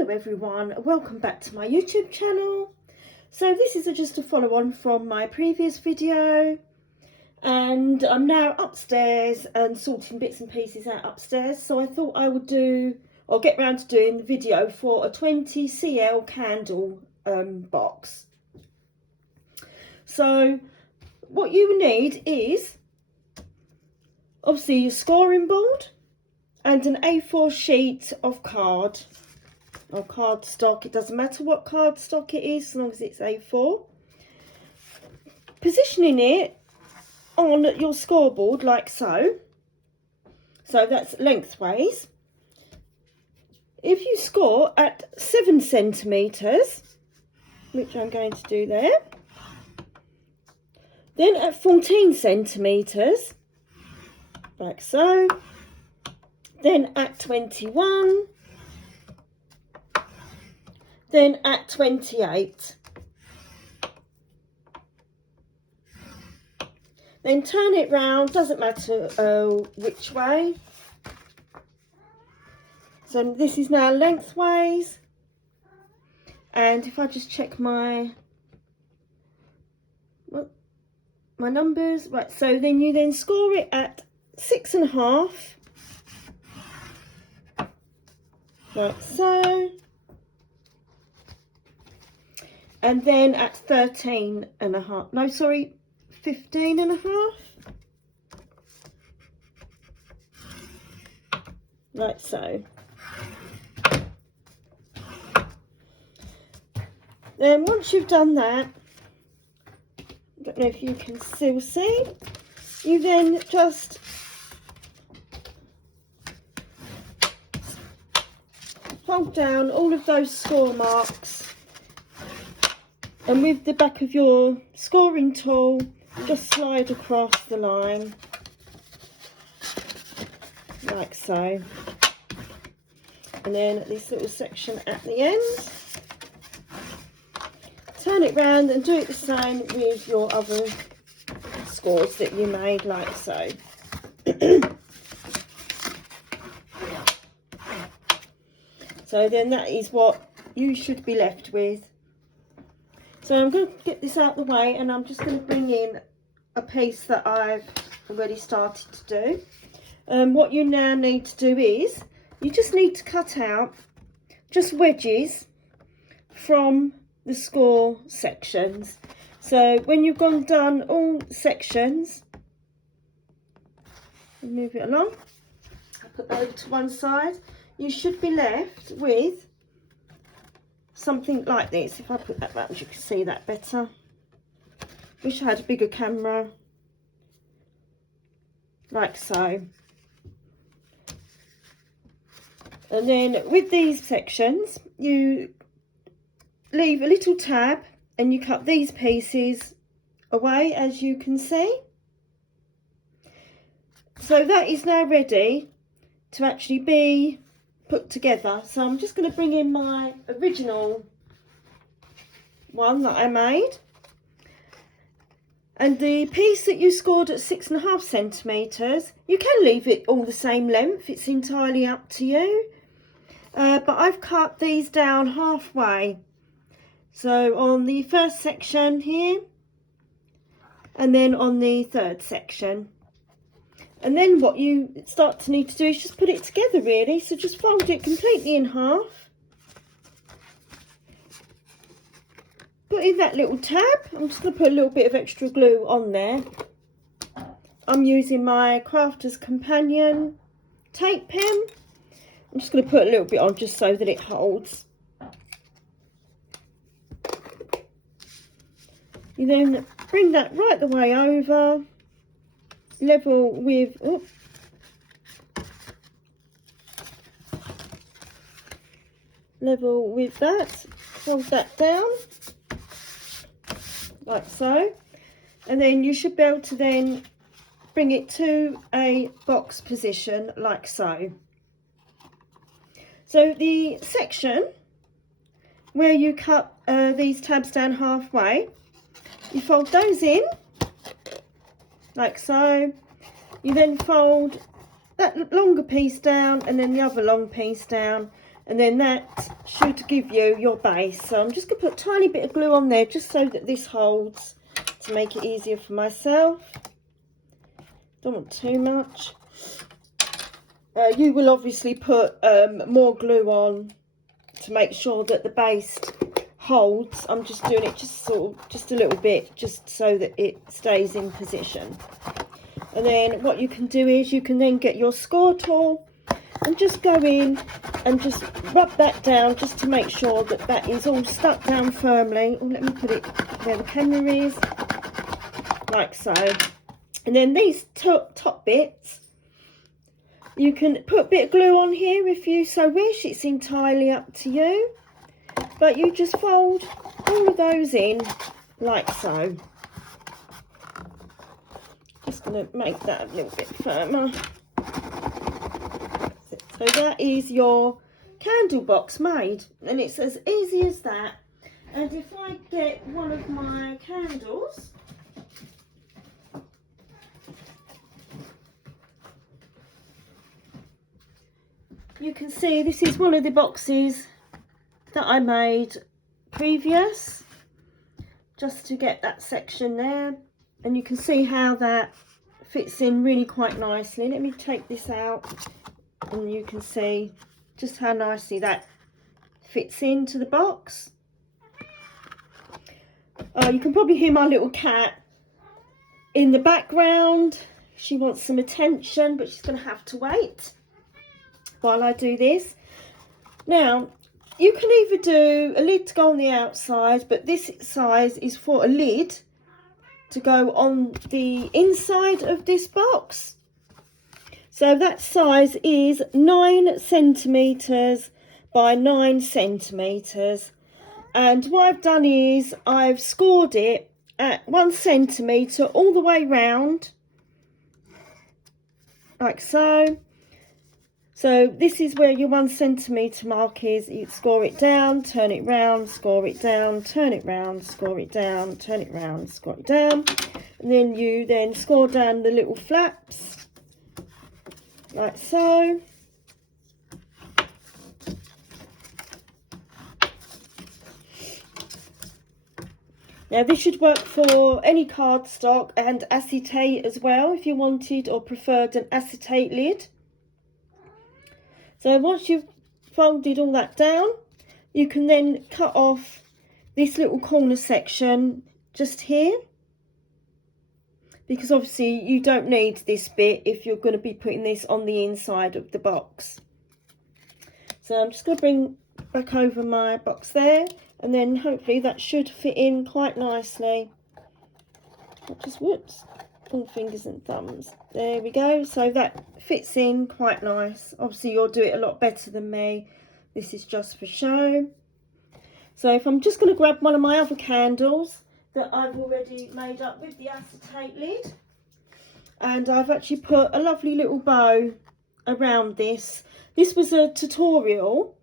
Hello everyone, welcome back to my YouTube channel. So this is just a follow on from my previous video, and I'm now upstairs and sorting bits and pieces out upstairs. So I thought I would get round to doing the video for a 20 cl candle box. So what you need is obviously your scoring board and an A4 sheet of card or cardstock. It doesn't matter what cardstock it is as long as it's A4. Positioning it on your scoreboard like so. So that's lengthways. If you score at 7 centimetres, which I'm going to do there, then at 14 centimetres, like so, then at 21, then at 28. Then turn it round, doesn't matter which way. So this is now lengthways. And if I just check my numbers, right, so then you then score it at 6.5, like so, and then at 13.5, no sorry, 15.5, like so. Then once you've done that, I don't know if you can still see, you then just fold down all of those score marks, and with the back of your scoring tool just slide across the line like so, and then this little section at the end, turn it round and do it the same with your other scores that you made like so. So then that is what you should be left with. So I'm going to get this out of the way, and I'm just going to bring in a piece that I've already started to do. What you now need to do is you just need to cut out just wedges from the score sections. So when you've done all sections, move it along, I'll put that over to one side. You should be left with something like this. If I put that round, you can see that better. Wish I had a bigger camera, like so. And then with these sections, you leave a little tab and you cut these pieces away, as you can see. So that is now ready to actually be put together. So I'm just going to bring in my original one that I made, and the piece that you scored at 6.5 centimetres, you can leave it all the same length, it's entirely up to you, but I've cut these down halfway. So on the first section here, and then on the third section. And then what you start to need to do is just put it together really. So just fold it completely in half. Put in that little tab. I'm just going to put a little bit of extra glue on there. I'm using my Crafter's Companion tape pen. I'm just going to put a little bit on just so that it holds. You then bring that right the way over, level with, level with that, fold that down, like so, and then you should be able to then bring it to a box position, like so. So the section where you cut these tabs down halfway, you fold those in like so. You then fold that longer piece down and then the other long piece down, And then that should give you your base. So I'm just going to put a tiny bit of glue on there just so that this holds, to make it easier for myself. Don't want too much. You will obviously put more glue on to make sure that the base holds. I'm just doing it just a little bit, just so that it stays in position. And then what you can do is you can then get your score tool and just go in and just rub that down, just to make sure that that is all stuck down firmly. Oh, let me put it where the camera is, like so. And then these top bits, you can put a bit of glue on here if you so wish. It's entirely up to you, but you just fold all of those in like so. Just going to make that a little bit firmer. So that is your candle box made, and it's as easy as that. And if I get one of my candles, you can see this is one of the boxes that I made previous, just to get that section there. And you can see how that fits in really quite nicely. Let me take this out, and you can see just how nicely that fits into the box. You can probably hear my little cat in the background. She wants some attention, but she's going to have to wait while I do this. Now, you can either do a lid to go on the outside, but this size is for a lid to go on the inside of this box. So that size is 9 centimetres by 9 centimetres. And what I've done is I've scored it at 1 centimetre all the way round, like so. So this is where your 1 centimetre mark is. You score it down, turn it round, score it down, turn it round, score it down, turn it round, score it down. And then you then score down the little flaps, like so. Now this should work for any cardstock and acetate as well, if you wanted or preferred an acetate lid. So once you've folded all that down, you can then cut off this little corner section just here, because obviously you don't need this bit if you're going to be putting this on the inside of the box. So I'm just going to bring back over my box there, and then hopefully that should fit in quite nicely. Just whoops, all fingers and thumbs. There we go. So that fits in quite nice. Obviously you'll do it a lot better than me. This is just for show. So if I'm just going to grab one of my other candles that I've already made up with the acetate lid, and I've actually put a lovely little bow around this. This was a tutorial.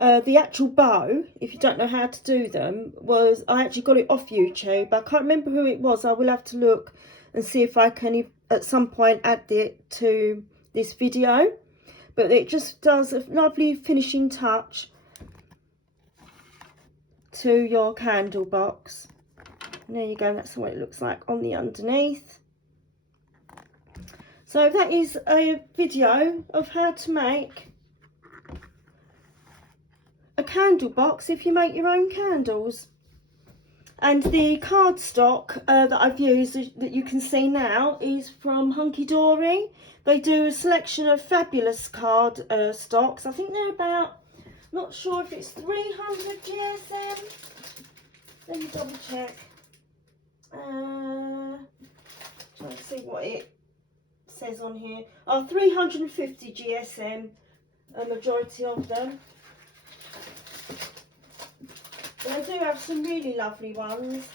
The actual bow, if you don't know how to do them, was, I actually got it off YouTube. I can't remember who it was. I will have to look and see if I can at some point add it to this video. But it just does a lovely finishing touch to your candle box. And there you go, that's what it looks like on the underneath. So that is a video of how to make a candle box if you make your own candles. And the cardstock that I've used, that you can see now, is from Hunky Dory. They do a selection of fabulous card stocks. I think they're about, not sure if it's 300 GSM. Let me double check. Trying to see what it says on here. Oh, 350 GSM, a majority of them. But I do have some really lovely ones.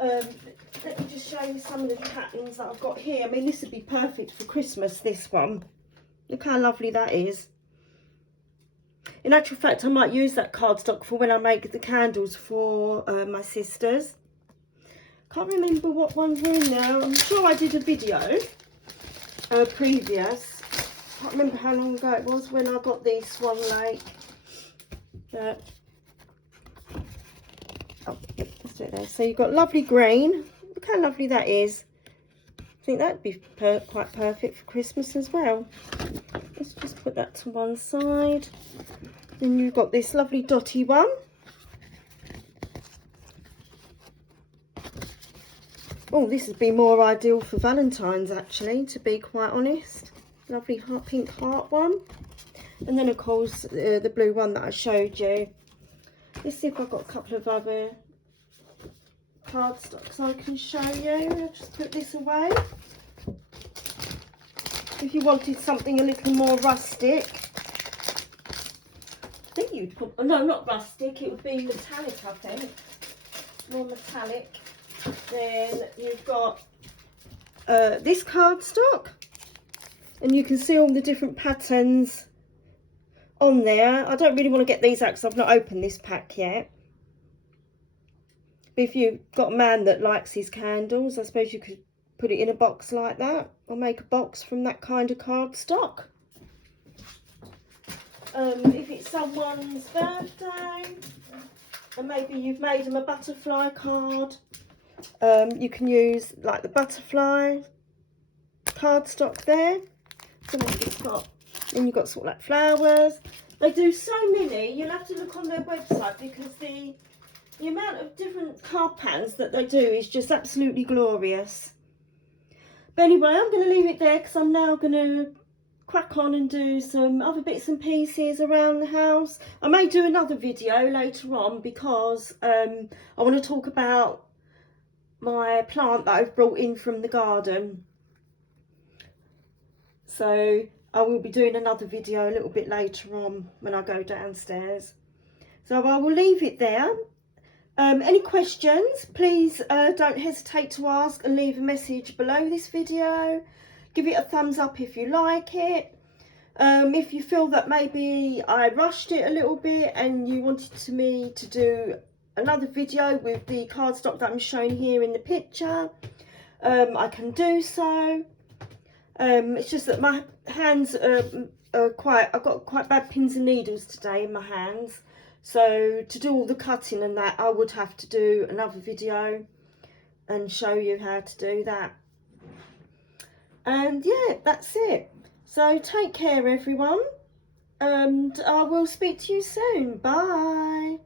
Let me just show you some of the patterns that I've got here. I mean, this would be perfect for Christmas, this one. Look how lovely that is. In actual fact, I might use that cardstock for when I make the candles for my sisters. Can't remember what ones were in there. I'm sure I did a video previous can't remember how long ago it was when I got these Swan Lake. But, oh, let's do it there. So you've got lovely green. Look how lovely that is. I think that'd be quite perfect for Christmas as well. Let's just put that to one side. Then you've got this lovely dotty one. Oh, this would be more ideal for Valentine's actually, to be quite honest. Lovely pink heart one. And then of course the blue one that I showed you. Let's see if I've got a couple of other cardstocks I can show you. I'll just put this away. If you wanted something a little more rustic, I think you'd put, no, not rustic, it would be metallic, I think. More metallic. Then you've got this cardstock, and you can see all the different patterns on there. I don't really want to get these out because I've not opened this pack yet. But if you've got a man that likes his candles, I suppose you could put it in a box like that, or make a box from that kind of cardstock. If it's someone's birthday, and maybe you've made them a butterfly card, you can use like the butterfly cardstock there. So then you've got sort of like flowers. They do so many, you'll have to look on their website because the amount of different card patterns that they do is just absolutely glorious. But anyway, I'm going to leave it there because I'm now going to crack on and do some other bits and pieces around the house. I may do another video later on because I want to talk about my plant that I've brought in from the garden. So I will be doing another video a little bit later on when I go downstairs. So I will leave it there. Any questions, please don't hesitate to ask and leave a message below this video. Give it a thumbs up if you like it. If you feel that maybe I rushed it a little bit and you wanted me to do another video with the cardstock that I'm showing here in the picture, I can do so. It's just that my hands are I've got quite bad pins and needles today in my hands. So to do all the cutting and that, I would have to do another video and show you how to do that. And yeah, that's it. So take care everyone, and I will speak to you soon. Bye.